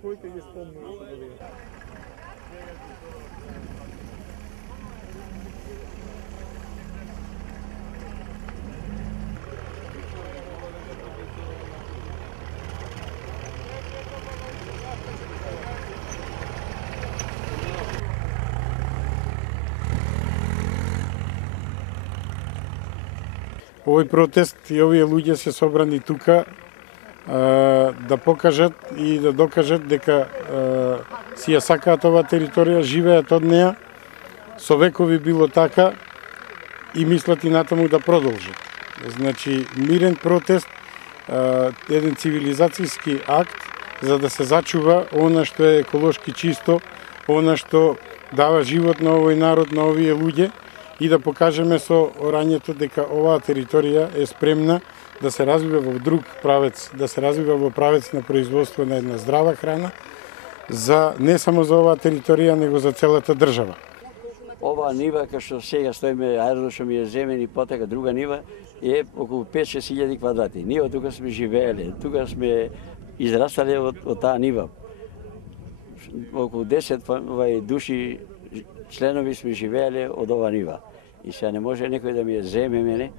Твоите ги спомнуваш од овие. Овој протест и овие луѓе се собрани тука да покажат и да докажат дека си ја сакаат оваа територија, живеат од неа, со векови било така и мислат и натаму да продолжат. Значи, мирен протест, еден цивилизацијски акт за да се зачува она што е еколошки чисто, она што дава живот на овој народ, на овие луѓе, и да покажеме со орањето дека оваа територија е спремна да се развива во друг правец, да се развива во правец на производство на една здрава храна, не само за оваа територија, него за целата држава. Оваа нива, кај што сега стоиме, аеродом што ми е земен и потека друга нива, е околу 5-6 илјади квадрати. Ние тука сме живееле, тука сме израстале од таа нива. Околу 10 души членови сме живееле од оваа нива. И сега не може некој да ми ја земе мене,